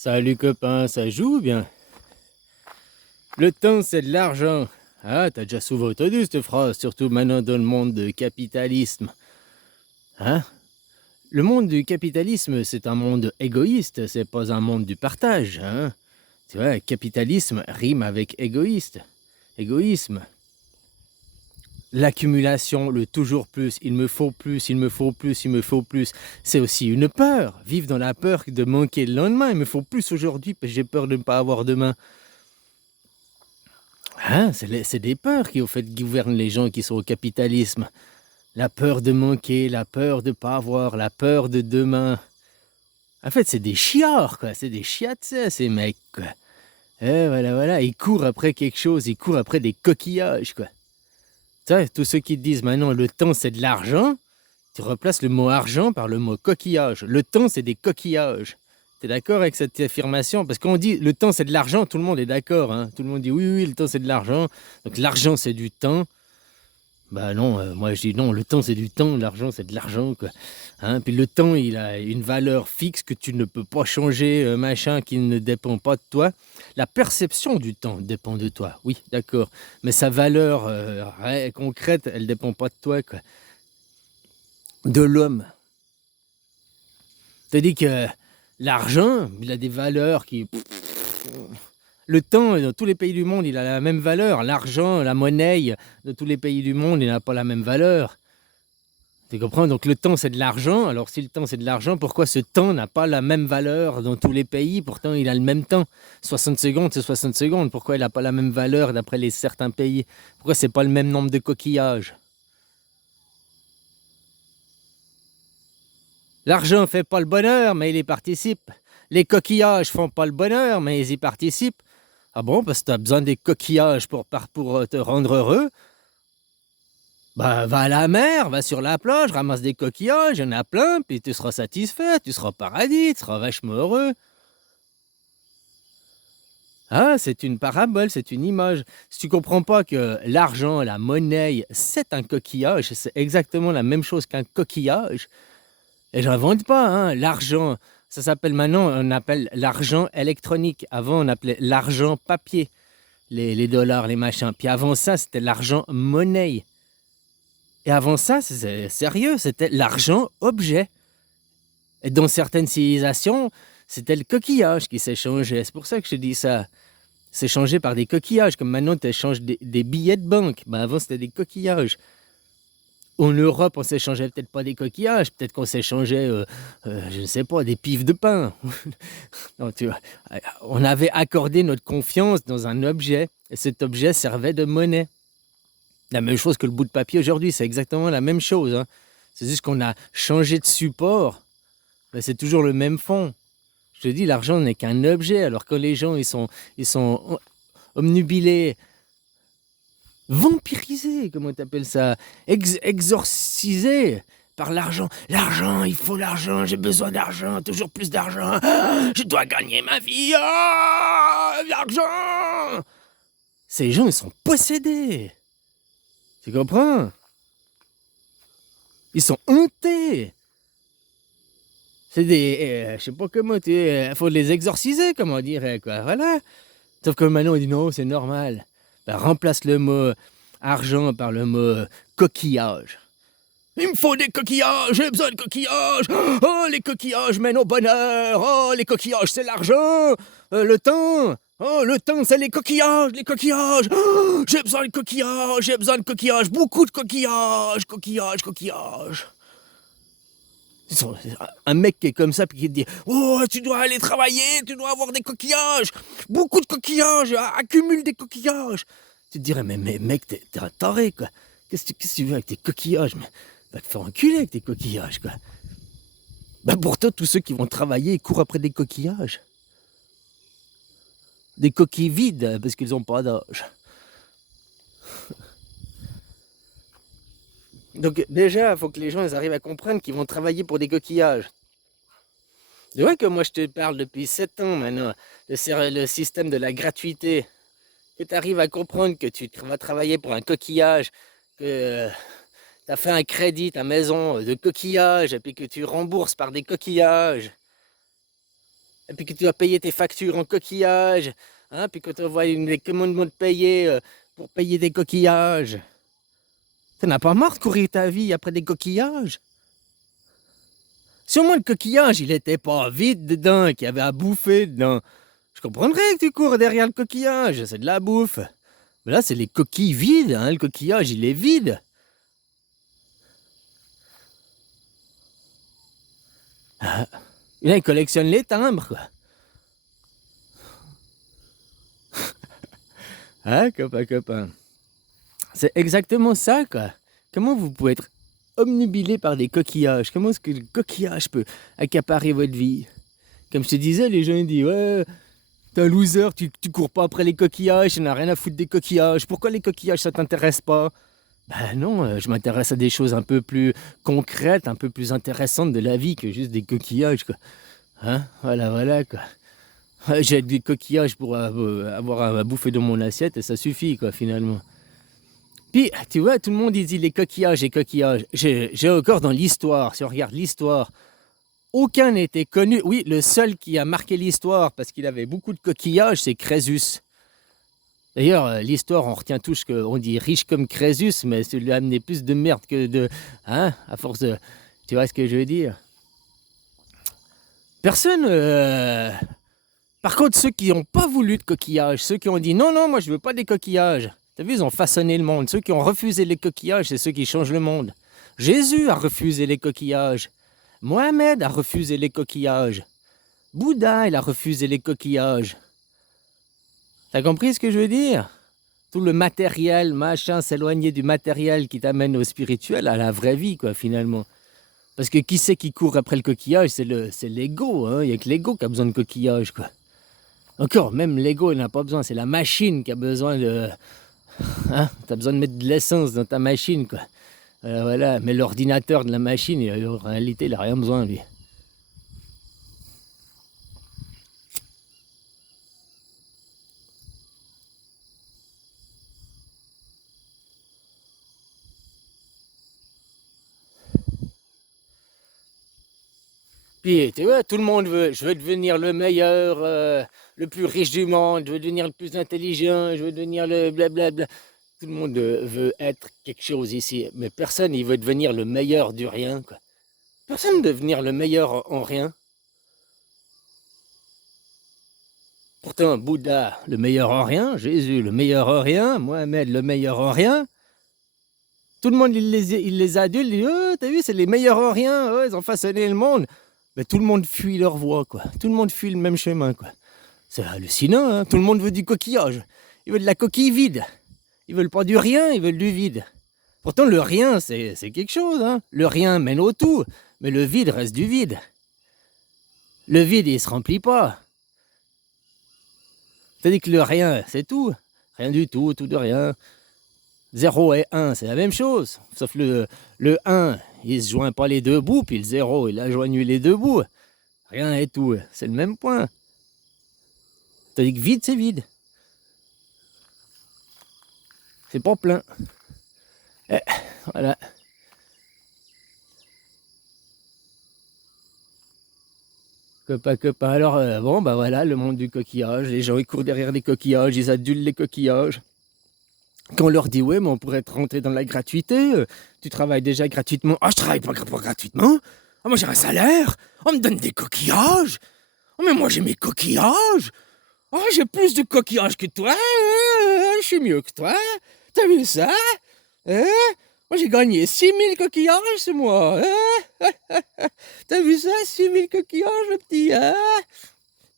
Salut copain, ça joue ou bien? Le temps c'est de l'argent. Ah, t'as déjà souvent entendu cette phrase, surtout maintenant dans le monde du capitalisme. Hein? Le monde du capitalisme, c'est un monde égoïste, c'est pas un monde du partage. Hein? Tu vois, capitalisme rime avec égoïste. Égoïsme. L'accumulation, le toujours plus, il me faut plus, il me faut plus, il me faut plus. C'est aussi une peur. Vivre dans la peur de manquer le lendemain. Il me faut plus aujourd'hui parce que j'ai peur de ne pas avoir demain. Hein, c'est des peurs qui, au fait, gouvernent les gens qui sont au capitalisme. La peur de manquer, la peur de pas avoir, la peur de demain. En fait, c'est des chiards, quoi. C'est des chiattes, ça, ces mecs, quoi. Voilà, voilà. Ils courent après quelque chose, ils courent après des coquillages, quoi. Tu sais, tous ceux qui te disent maintenant le temps c'est de l'argent, tu replaces le mot argent par le mot coquillage. Le temps c'est des coquillages. T'es d'accord avec cette affirmation? Parce qu'on dit le temps c'est de l'argent, tout le monde est d'accord. Hein. Tout le monde dit oui, oui, le temps c'est de l'argent. Donc l'argent c'est du temps. Bah non, moi je dis non, le temps c'est du temps, l'argent c'est de l'argent, quoi. Hein, puis le temps il a une valeur fixe que tu ne peux pas changer, machin, qui ne dépend pas de toi. La perception du temps dépend de toi, oui, d'accord. Mais sa valeur concrète, elle dépend pas de toi, quoi. De l'homme. C'est-à-dire que l'argent, il a des valeurs qui. Le temps, dans tous les pays du monde, il a la même valeur. L'argent, la monnaie, dans tous les pays du monde, il n'a pas la même valeur. Tu comprends? Donc le temps, c'est de l'argent. Alors si le temps, c'est de l'argent, pourquoi ce temps n'a pas la même valeur dans tous les pays? Pourtant, il a le même temps. 60 secondes, c'est 60 secondes. Pourquoi il n'a pas la même valeur d'après les certains pays? Pourquoi c'est pas le même nombre de coquillages? L'argent fait pas le bonheur, mais il y participe. Les coquillages font pas le bonheur, mais ils y participent. Ah bon, parce que tu as besoin des coquillages pour te rendre heureux? Bah, va à la mer, va sur la plage, ramasse des coquillages, il y en a plein, puis tu seras satisfait, tu seras au paradis, tu seras vachement heureux. Ah, c'est une parabole, c'est une image. Si tu comprends pas que l'argent, la monnaie, c'est un coquillage, c'est exactement la même chose qu'un coquillage. Et j'invente pas, hein, l'argent, ça s'appelle maintenant, on appelle l'argent électronique. Avant, on appelait l'argent papier, les dollars, les machins. Puis avant ça, c'était l'argent monnaie. Et avant ça, c'est sérieux, c'était l'argent objet. Et dans certaines civilisations, c'était le coquillage qui s'échangeait. C'est pour ça que je te dis ça. S'échanger par des coquillages, comme maintenant tu échanges des billets de banque. Ben avant, c'était des coquillages. En Europe, on s'échangeait peut-être pas des coquillages, peut-être qu'on s'échangeait, je ne sais pas, des pives de pain. Non, tu vois, on avait accordé notre confiance dans un objet, et cet objet servait de monnaie. La même chose que le bout de papier aujourd'hui, c'est exactement la même chose. Hein. C'est juste qu'on a changé de support, mais c'est toujours le même fond. Je te dis, l'argent n'est qu'un objet, alors que les gens, ils sont omnubilés, vampirisés, comment tu appelles ça, exorcisés par l'argent. L'argent, il faut l'argent, j'ai besoin d'argent, toujours plus d'argent. Ah, je dois gagner ma vie. Ah, l'argent. Ces gens, ils sont possédés. Tu comprends? Ils sont hantés. C'est des. Je sais pas comment tu. Faut les exorciser, comme on dirait, quoi. Voilà. Sauf que maintenant, on dit non, c'est normal. Ben, remplace le mot argent par le mot coquillage. Il me faut des coquillages, j'ai besoin de coquillages. Oh, les coquillages mènent au bonheur. Oh, les coquillages, c'est l'argent. Le temps. Oh, le temps, c'est les coquillages, les coquillages. Oh, j'ai besoin de coquillages, j'ai besoin de coquillages. Beaucoup de coquillages, coquillages, coquillages. Un mec qui est comme ça, puis qui te dit oh, tu dois aller travailler, tu dois avoir des coquillages, beaucoup de coquillages, accumule des coquillages. Tu te dirais mais mec, t'es un taré, quoi. Qu'est-ce que tu veux avec tes coquillages? Mais va te faire enculer avec tes coquillages, quoi. Bah pourtant, tous ceux qui vont travailler, ils courent après des coquillages. Des coquilles vides, parce qu'ils n'ont pas d'âge. Donc déjà, il faut que les gens ils arrivent à comprendre qu'ils vont travailler pour des coquillages. C'est vrai que moi je te parle depuis 7 ans maintenant, le système de la gratuité, que tu arrives à comprendre que tu vas travailler pour un coquillage, que tu as fait un crédit, ta maison de coquillage, et puis que tu rembourses par des coquillages. et puis que tu dois payer tes factures en coquillages, hein, puis que tu envoies les commandements de payer pour payer des coquillages. T'en as pas marre de courir ta vie après des coquillages? Si au moins le coquillage, il était pas vide dedans, qu'il y avait à bouffer dedans, je comprendrais que tu cours derrière le coquillage, c'est de la bouffe. Mais là, c'est les coquilles vides, hein, le coquillage, il est vide. Ah, là, il collectionne les timbres, quoi. Hein, copain. C'est exactement ça, quoi. Comment vous pouvez être omnubilé par des coquillages? Comment est-ce que le coquillage peut accaparer votre vie? Comme je te disais, les gens ils disent ouais, t'es un loser, tu cours pas après les coquillages, tu n'as rien à foutre des coquillages. Pourquoi les coquillages ça t'intéresse pas? Ben non, je m'intéresse à des choses un peu plus concrètes, un peu plus intéressantes de la vie que juste des coquillages, quoi. Hein? Voilà, quoi. J'ai des coquillages pour avoir à bouffer dans mon assiette et ça suffit, quoi, finalement. Puis, tu vois, tout le monde il dit les coquillages. J'ai encore dans l'histoire, si on regarde l'histoire, aucun n'était connu. Oui, le seul qui a marqué l'histoire parce qu'il avait beaucoup de coquillages, c'est Crésus. D'ailleurs, l'histoire, on retient tous qu'on dit riche comme Crésus, mais ça lui a amené plus de merde que de... Hein, à force de... Tu vois ce que je veux dire? Personne... Par contre, ceux qui n'ont pas voulu de coquillages, ceux qui ont dit non, moi je veux pas des coquillages. T'as vu, ils ont façonné le monde. Ceux qui ont refusé les coquillages, c'est ceux qui changent le monde. Jésus a refusé les coquillages. Mohamed a refusé les coquillages. Bouddha, il a refusé les coquillages. T'as compris ce que je veux dire? Tout le matériel, machin, s'éloigner du matériel qui t'amène au spirituel, à la vraie vie, quoi, finalement. Parce que qui c'est qui court après le coquillage? C'est l'ego, hein. Il n'y a que l'ego qui a besoin de coquillage, quoi. Encore, même l'ego, il n'a pas besoin. C'est la machine qui a besoin de... Hein? Tu as besoin de mettre de l'essence dans ta machine, quoi. Voilà, mais l'ordinateur de la machine, en réalité, il n'a rien besoin, lui. Puis, tu vois, tout le monde veut, je veux devenir le meilleur, le plus riche du monde, je veux devenir le plus intelligent, je veux devenir le blablabla. Tout le monde veut être quelque chose ici, mais personne il veut devenir le meilleur du rien, quoi. Personne ne veut devenir le meilleur en rien. Pourtant, Bouddha, le meilleur en rien, Jésus, le meilleur en rien, Mohamed, le meilleur en rien. Tout le monde, il les adule, il dit, oh, t'as vu, c'est les meilleurs en rien, oh, ils ont façonné le monde. Mais tout le monde fuit leur voie, quoi. Tout le monde fuit le même chemin, quoi. C'est hallucinant, hein. Tout le monde veut du coquillage. Ils veulent de la coquille vide. Ils veulent pas du rien, ils veulent du vide. Pourtant, le rien, c'est quelque chose, hein. Le rien mène au tout, mais le vide reste du vide. Le vide, il se remplit pas. C'est-à-dire que le rien, c'est tout. Rien du tout, tout de rien. 0 et 1, c'est la même chose. Sauf le 1, il se joint pas les deux bouts, puis le 0, il a joigné les deux bouts. Rien et tout, c'est le même point. C'est-à-dire que vide, c'est vide. C'est pas plein. Et, voilà. Copain. Alors, bon, bah voilà, le monde du coquillage. Les gens, ils courent derrière les coquillages, ils adulent les coquillages. Quand on leur dit, ouais, mais on pourrait te rentrer dans la gratuité, tu travailles déjà gratuitement. Ah, je travaille pas gratuitement. Ah, moi j'ai un salaire. On me donne des coquillages. Ah, mais moi j'ai mes coquillages. Ah, j'ai plus de coquillages que toi. Je suis mieux que toi. T'as vu ça? Hein? Moi j'ai gagné 6000 coquillages ce mois. Hein? T'as vu ça? 6000 coquillages, le petit. Hein?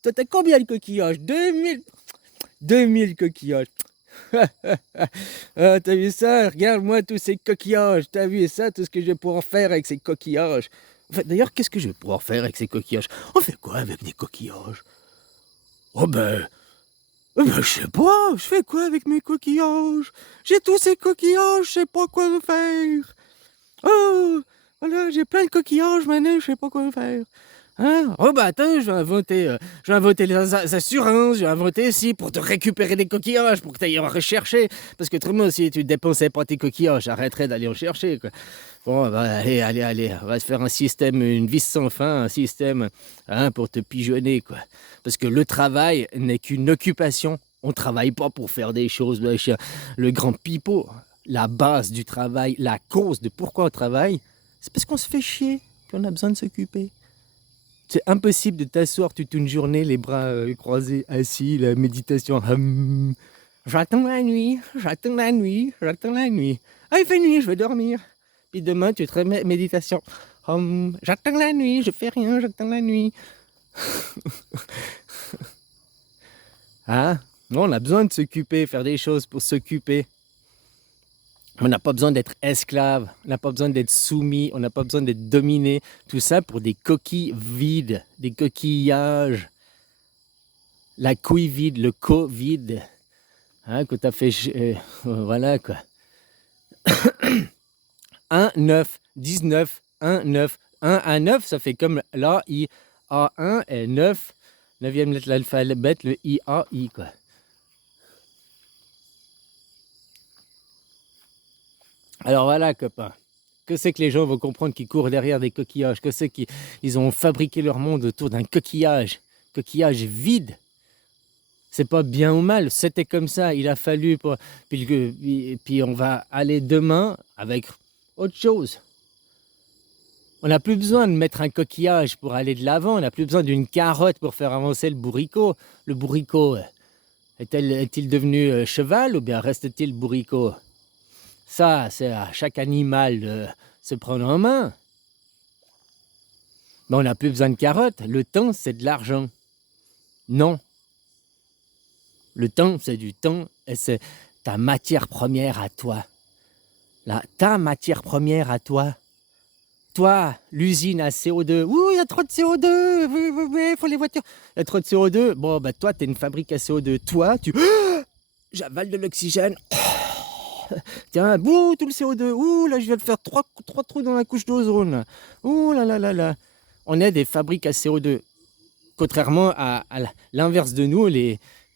Toi, t'as combien de coquillages? 2000 coquillages. Ah, t'as vu ça? Regarde-moi tous ces coquillages. T'as vu ça? Tout ce que je vais pouvoir faire avec ces coquillages. En fait, d'ailleurs, qu'est-ce que je vais pouvoir faire avec ces coquillages? On fait quoi avec des coquillages? Oh je sais pas. Je fais quoi avec mes coquillages? J'ai tous ces coquillages, je sais pas quoi en faire. Oh, voilà, j'ai plein de coquillages maintenant, je sais pas quoi en faire. Hein? Oh bah attends, je vais inventer les assurances, je vais inventer ici pour te récupérer des coquillages, pour que tu ailles en rechercher. Parce que autrement, si tu dépensais pas tes coquillages, j'arrêterais d'aller en chercher, quoi. Bon, bah, allez, on va se faire un système, une vis sans fin, un système, hein, pour te pigeonner, quoi. Parce que le travail n'est qu'une occupation. On travaille pas pour faire des choses, le grand pipeau. La base du travail, la cause de pourquoi on travaille, c'est parce qu'on se fait chier, qu'on a besoin de s'occuper. C'est impossible de t'asseoir toute une journée, les bras croisés, assis, la méditation. J'attends la nuit, j'attends la nuit, j'attends la nuit. Ah, il fait nuit, je vais dormir. Puis demain, tu te remets méditation. J'attends la nuit, je fais rien, j'attends la nuit. Hein? Non, on a besoin de s'occuper, faire des choses pour s'occuper. On n'a pas besoin d'être esclave, on n'a pas besoin d'être soumis, on n'a pas besoin d'être dominé. Tout ça pour des coquilles vides, des coquillages. La couille vide, le co-vide. Hein, que t'as fait... voilà, quoi. 1, 9, 19, 1, 9. 1 à 9, ça fait comme l'A, I, A, 1 et 9. 9e lettre de l'alphabet, le I, A, I, quoi. Alors voilà, copains. Que c'est que les gens vont comprendre qui courent derrière des coquillages? Que c'est qu'ils ont fabriqué leur monde autour d'un coquillage vide? C'est pas bien ou mal, c'était comme ça, il a fallu... Puis on va aller demain avec autre chose. On n'a plus besoin de mettre un coquillage pour aller de l'avant, on n'a plus besoin d'une carotte pour faire avancer le bourricot. Le bourricot, est-il devenu cheval ou bien reste-t-il bourricot? Ça, c'est à chaque animal de se prendre en main. Mais on n'a plus besoin de carottes, le temps, c'est de l'argent. Non. Le temps, c'est du temps et c'est ta matière première à toi. Ta matière première à toi. Toi, l'usine à CO2. Ouh, il y a trop de CO2. Il faut les voitures. Il y a trop de CO2. Bon, bah toi, tu es une fabrique à CO2. Toi, tu... J'avale de l'oxygène. Tiens, bouh, tout le CO2. Ouh, là, je viens de faire trois trous dans la couche d'ozone. Ouh là là là là. On est des fabriques à CO2. Contrairement à l'inverse de nous,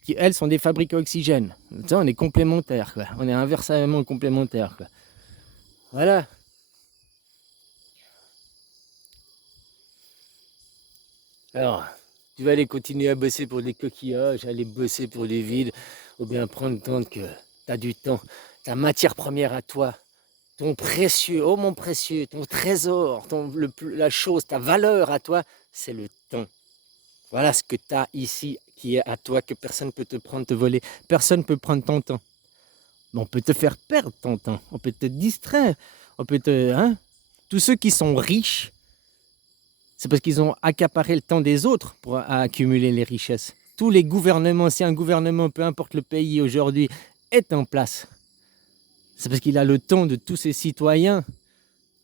qui, elles, sont des fabriques à oxygène. Ça, on est complémentaires, quoi. On est inversement complémentaires, quoi. Voilà. Alors, tu vas aller continuer à bosser pour des coquillages, aller bosser pour les vides, ou bien prendre le temps que tu as du temps. Ta matière première à toi, ton précieux, oh mon précieux, ton trésor, la chose, ta valeur à toi, c'est le temps. Voilà ce que tu as ici qui est à toi, que personne ne peut te prendre, te voler. Personne ne peut prendre ton temps. Mais on peut te faire perdre ton temps. On peut te distraire. On peut te... Hein? Tous ceux qui sont riches, c'est parce qu'ils ont accaparé le temps des autres pour accumuler les richesses. Tous les gouvernements, si un gouvernement, peu importe le pays aujourd'hui, est en place, c'est parce qu'il a le temps de tous ses citoyens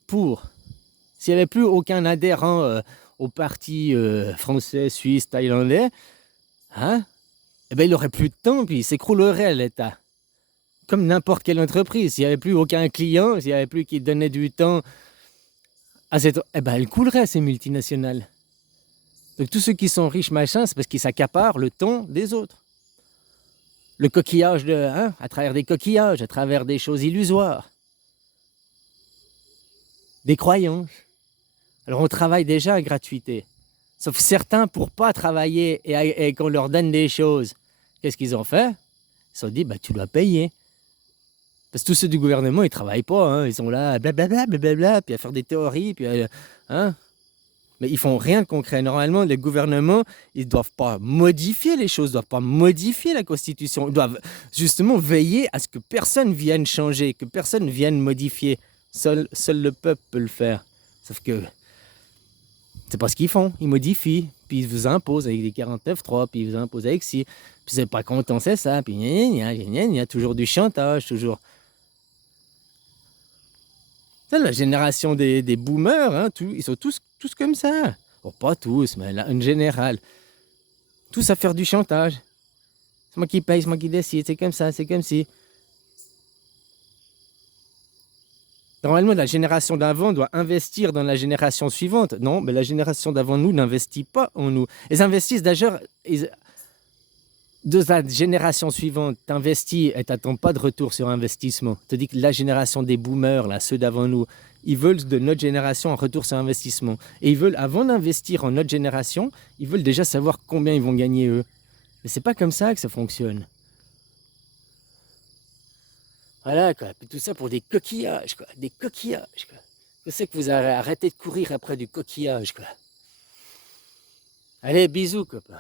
pour... S'il n'y avait plus aucun adhérent au parti français, suisse, thaïlandais, hein, eh ben, il n'aurait plus de temps, puis il s'écroulerait l'État. Comme n'importe quelle entreprise. S'il n'y avait plus aucun client, s'il n'y avait plus qui donnait du temps à cette... Eh ben, elle coulerait, ces multinationales. Donc tous ceux qui sont riches, machin, c'est parce qu'ils s'accaparent le temps des autres. Le coquillage, à travers des coquillages, à travers des choses illusoires. Des croyances. Alors on travaille déjà à gratuité. Sauf certains, pour pas travailler et qu'on leur donne des choses, qu'est-ce qu'ils ont fait? Ils se sont dit, bah, tu dois payer. Parce que tous ceux du gouvernement, ils travaillent pas. Hein. Ils sont là, blablabla, blablabla, puis à faire des théories, puis hein. Mais ils font rien de concret. Normalement, les gouvernements, ils doivent pas modifier les choses, ils doivent pas modifier la Constitution. Ils doivent justement veiller à ce que personne vienne changer, que personne vienne modifier. Seul le peuple peut le faire. Sauf que c'est pas ce qu'ils font. Ils modifient, puis ils vous imposent avec des 49.3, puis ils vous imposent avec ci. Puis c'est pas content, c'est ça. Puis il y a toujours du chantage, toujours. C'est la génération des boomers, hein, ils sont tous comme ça. Bon, pas tous, mais là, en général. Tous à faire du chantage. C'est moi qui paye, c'est moi qui décide, c'est comme ça, c'est comme si. Normalement, la génération d'avant doit investir dans la génération suivante. Non, mais la génération d'avant nous n'investit pas en nous. Ils investissent d'ailleurs de la génération suivante. T'investis et t'attends pas de retour sur investissement. Tu dis que la génération des boomers, là, ceux d'avant nous, ils veulent de notre génération un retour sur investissement. Et ils veulent, avant d'investir en notre génération, ils veulent déjà savoir combien ils vont gagner eux. Mais c'est pas comme ça que ça fonctionne. Voilà, quoi. Puis tout ça pour des coquillages, quoi. Des coquillages, quoi. Je sais que vous avez arrêté de courir après du coquillage, quoi. Allez, bisous, copain.